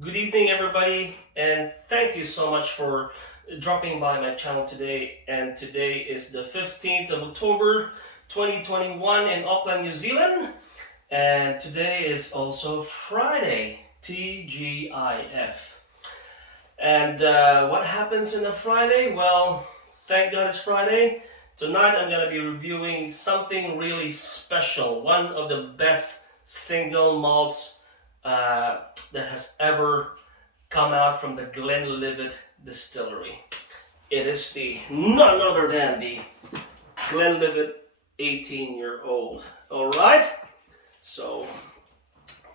Good evening, everybody, and thank you so much for dropping by my channel today. And today is the 15th of October 2021 in Auckland, New Zealand. And today is also Friday, TGIF. And what happens in a Friday? Well, thank God it's Friday. Tonight I'm going to be reviewing something really special, one of the best single malts that has ever come out from the GLENLIVET distillery. It is none other than the GLENLIVET 18-year-old. All right, so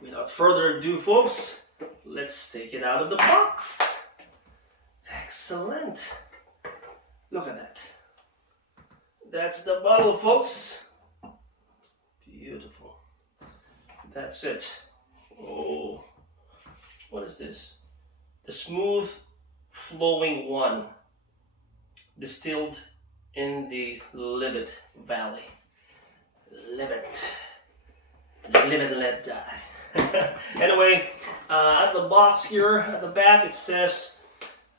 without further ado, folks, let's take it out of the box. Excellent. Look at that. That's the bottle, folks. Beautiful. That's it. Oh, what is this? The smooth flowing one, distilled in the Livet Valley. Livet. Livet let die. Anyway, at the box here, at the back, it says,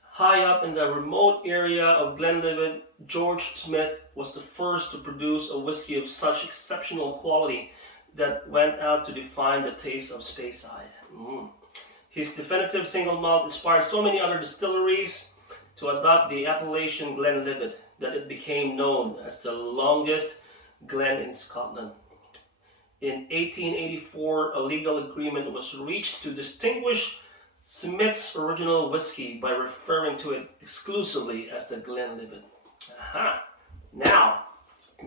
high up in the remote area of GLENLIVET, George Smith was the first to produce a whiskey of such exceptional quality that went out to define the taste of Speyside. His definitive single malt inspired so many other distilleries to adopt the appellation GLENLIVET that it became known as the longest glen in Scotland. In 1884, a legal agreement was reached to distinguish Smith's original whiskey by referring to it exclusively as the GLENLIVET. Aha! Now,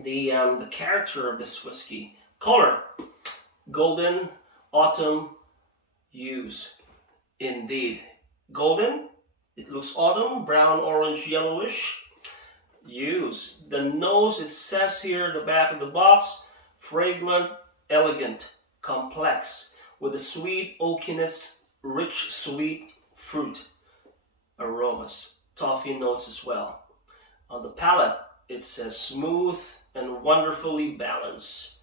the character of this whiskey. Color: golden autumn hues. Indeed, golden. It looks autumn, brown, orange, yellowish hues. The nose, it says here at the back of the box, fragrant, elegant, complex, with a sweet oakiness, rich sweet fruit aromas, toffee notes as well. On the palate, it says smooth and wonderfully balanced.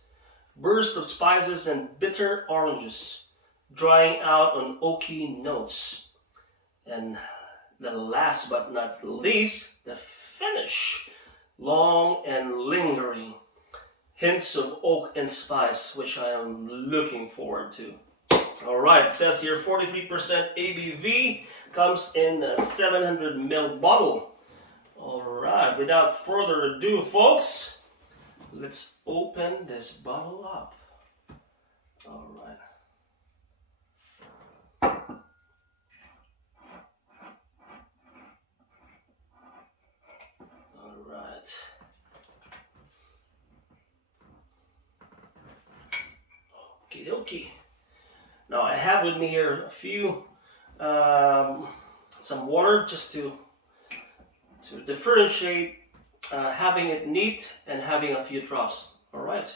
Burst of spices and bitter oranges, drying out on oaky notes. And the last but not least, the finish. Long and lingering. Hints of oak and spice, which I am looking forward to. Alright, it says here 43% ABV, comes in a 700ml bottle. Alright, without further ado, folks, let's open this bottle up. All right. All right. Okie dokie. Now I have with me here a few, some water just to differentiate having it neat and having a few drops. All right,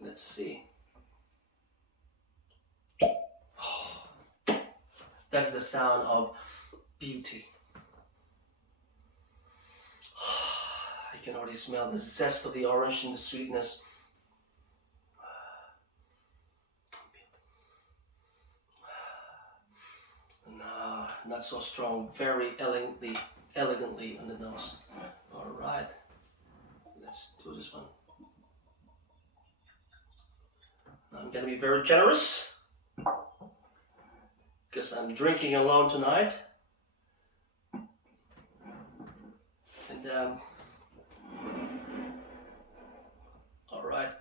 let's see. Oh, that's the sound of beauty. I can already smell the zest of the orange and the sweetness. No, not so strong, very elegantly on the nose. All right, let's do this one. Now I'm gonna be very generous because I'm drinking alone tonight. And all right,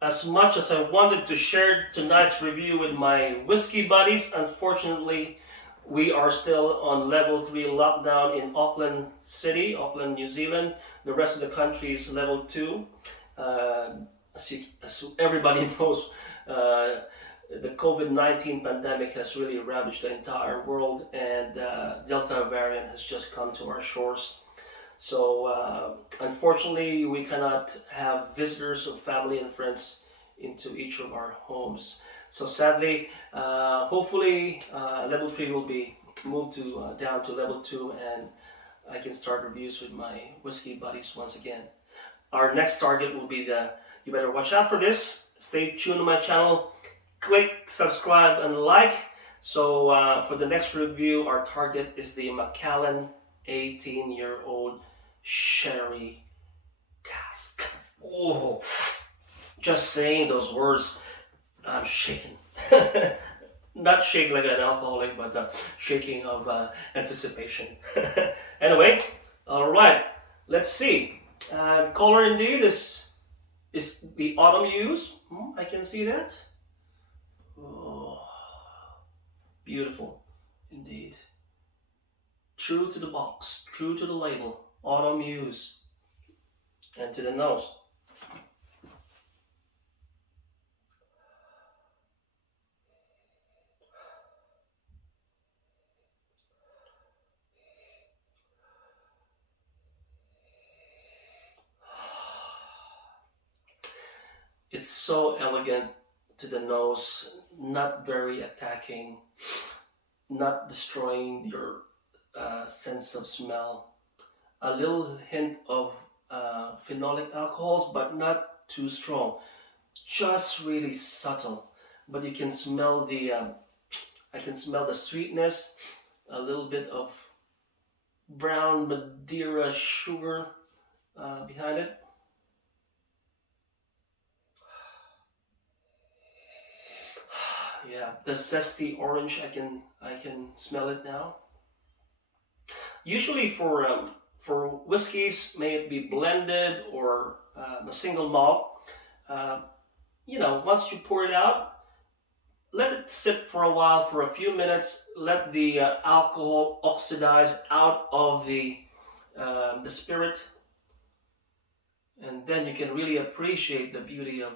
as much as I wanted to share tonight's review with my whiskey buddies, unfortunately, we are still on level 3 lockdown in Auckland City, Auckland, New Zealand. The rest of the country is level 2. As everybody knows, the COVID-19 pandemic has really ravaged the entire world, and Delta variant has just come to our shores. So unfortunately, we cannot have visitors of family and friends into each of our homes. So sadly, hopefully level 3 will be moved to down to level 2, and I can start reviews with my whiskey buddies once again. Our next target will be you better watch out for this. Stay tuned to my channel. Click subscribe and like So for the next review, our target is the Macallan 18-year-old sherry cask. Oh, just saying those words, I'm shaking. Not shaking like an alcoholic, but shaking of anticipation. Anyway, all right, let's see. Color indeed is the autumn hues. I can see that. Oh, beautiful indeed. True to the box, true to the label. Autumn hues. And to the nose. It's so elegant to the nose, not very attacking, not destroying your sense of smell. A little hint of phenolic alcohols, but not too strong. Just really subtle. But you can smell I can smell the sweetness, a little bit of brown Madeira sugar behind it. Yeah, the zesty orange, I can smell it now. Usually for whiskeys, may it be blended or a single malt, uh, once you pour it out, let it sit for a while, for a few minutes. Let the alcohol oxidize out of the spirit, and then you can really appreciate the beauty of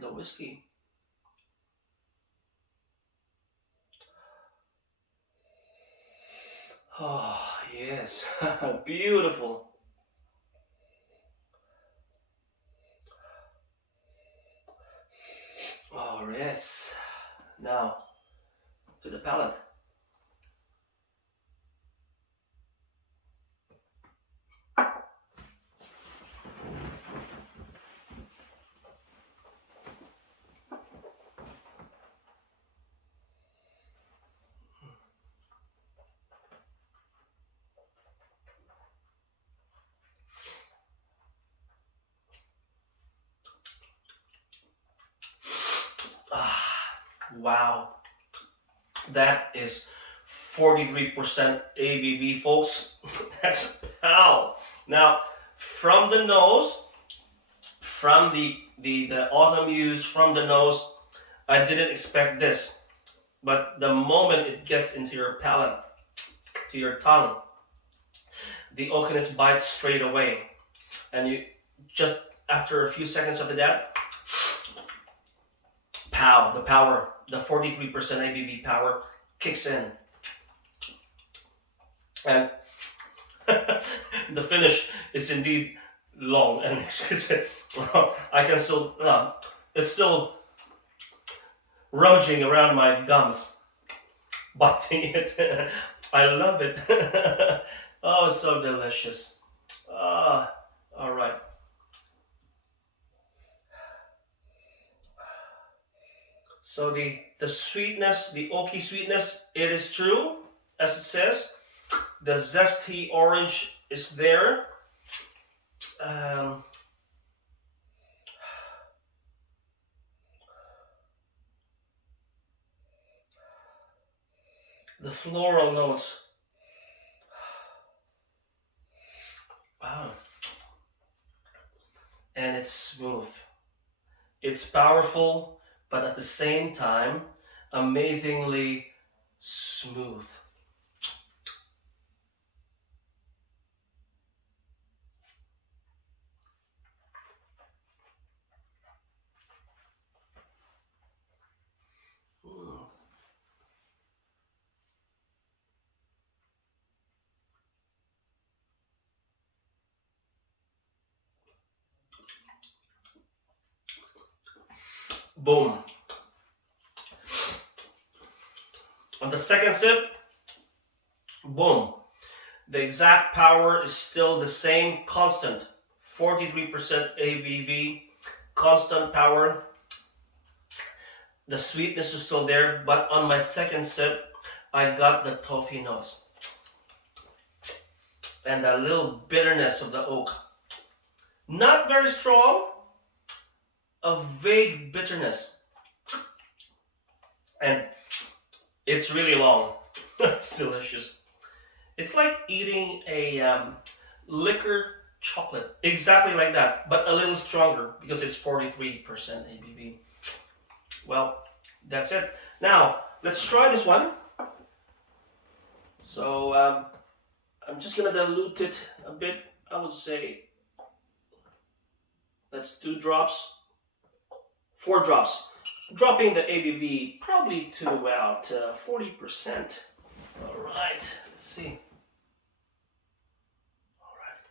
the whiskey. Oh, yes. Beautiful. Oh, yes. Now, to the palate. Ah, wow. That is 43% ABV, folks. That's pow. Now, from the nose, from the autumn hues from the nose, I didn't expect this. But the moment it gets into your palate, to your tongue, the oakiness bites straight away. And you just after a few seconds after that, pow, the power, the 43% ABV power kicks in. And the finish is indeed long and exquisite. I can still, it's still rummaging around my gums, biting it. I love it. Oh, so delicious. All right. So the sweetness, the oaky sweetness, it is true, as it says. The zesty orange is there. Um, the floral notes. Wow. And it's smooth. It's powerful, but at the same time, amazingly smooth. Mm. Boom. On the second sip, boom. The exact power is still the same, constant. 43% ABV, constant power. The sweetness is still there, but on my second sip, I got the toffee notes and a little bitterness of the oak. Not very strong, a vague bitterness. And it's really long. It's delicious. It's like eating a liquor chocolate. Exactly like that, but a little stronger because it's 43% ABV. Well, that's it. Now, let's try this one. So, I'm just gonna dilute it a bit. I would say, let's do drops. 4 drops. Dropping the ABV probably to about 40%. All right, let's see. All right.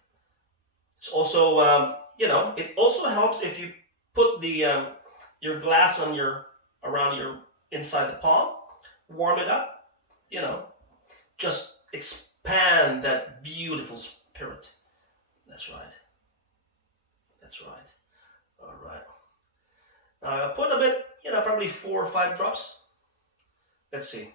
It's also, it also helps if you put the your glass on around your inside the palm, warm it up. Just expand that beautiful spirit. That's right. That's right. All right. I put a bit, probably 4 or 5 drops. Let's see.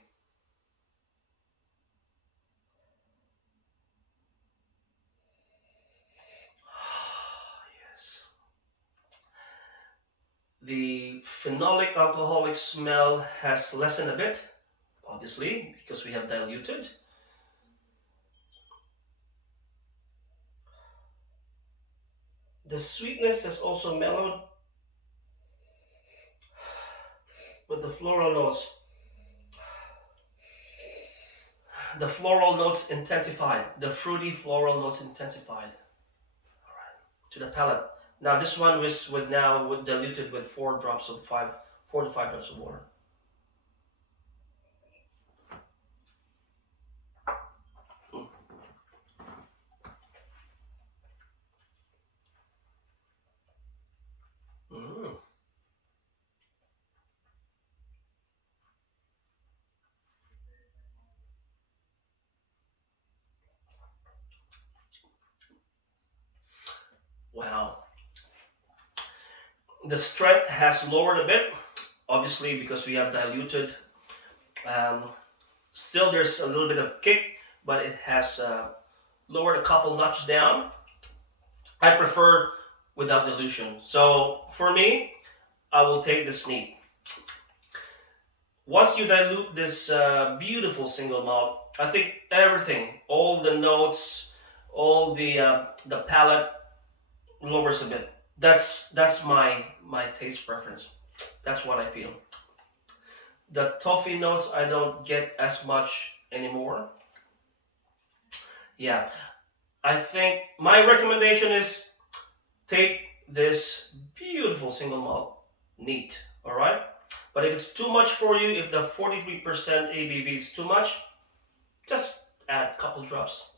Yes. The phenolic alcoholic smell has lessened a bit, obviously, because we have diluted. The sweetness has also mellowed with the floral notes. The floral notes intensified. The fruity floral notes intensified. All right, to the palate. Now this one was diluted with 4 to 5 drops of water. Mm. Wow. The strength has lowered a bit, obviously because we have diluted. Still, there's a little bit of kick, but it has lowered a couple notches down. I prefer without dilution. So for me, I will take this neat. Once you dilute this beautiful single malt, I think everything, all the notes, all the palate lowers a bit. That's my taste preference. That's what I feel. The toffee notes I don't get as much anymore. Yeah, I think my recommendation is take this beautiful single malt neat. All right, but if it's too much for you, if the 43% ABV is too much, just add a couple drops,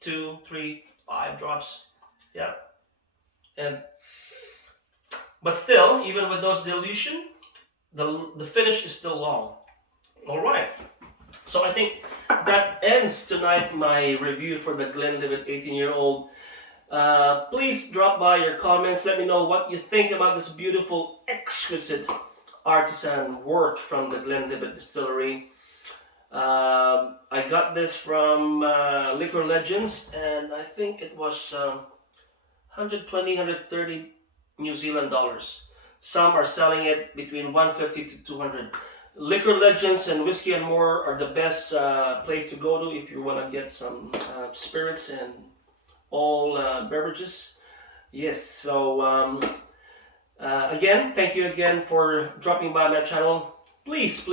2, 3, 5 drops. Yeah, and but still, even with those dilution, the finish is still long. All right. So I think that ends tonight my review for the GLENLIVET 18-year-old. Please drop by your comments. Let me know what you think about this beautiful, exquisite artisan work from the GLENLIVET distillery. I got this from Liquor Legends, and I think it was 120, 130 New Zealand dollars. Some are selling it between 150 to 200. Liquor Legends and Whiskey and More are the best place to go to if you want to get some spirits and all beverages. Yes, so again, thank you again for dropping by my channel. Please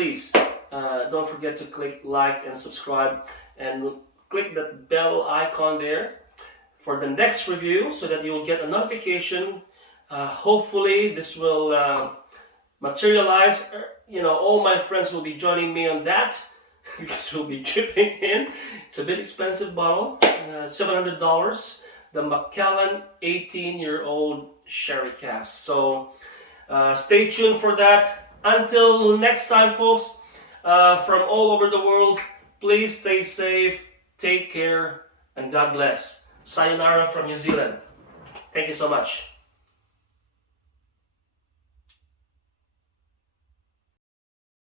don't forget to click like and subscribe, and click that bell icon there for the next review so that you will get a notification. Hopefully this will materialize. All my friends will be joining me on that because we'll be chipping in. It's a bit expensive bottle, $700. The Macallan 18-year-old sherry cask. So stay tuned for that. Until next time, folks, from all over the world, please stay safe, take care, and God bless. Sayonara from New Zealand. Thank you so much.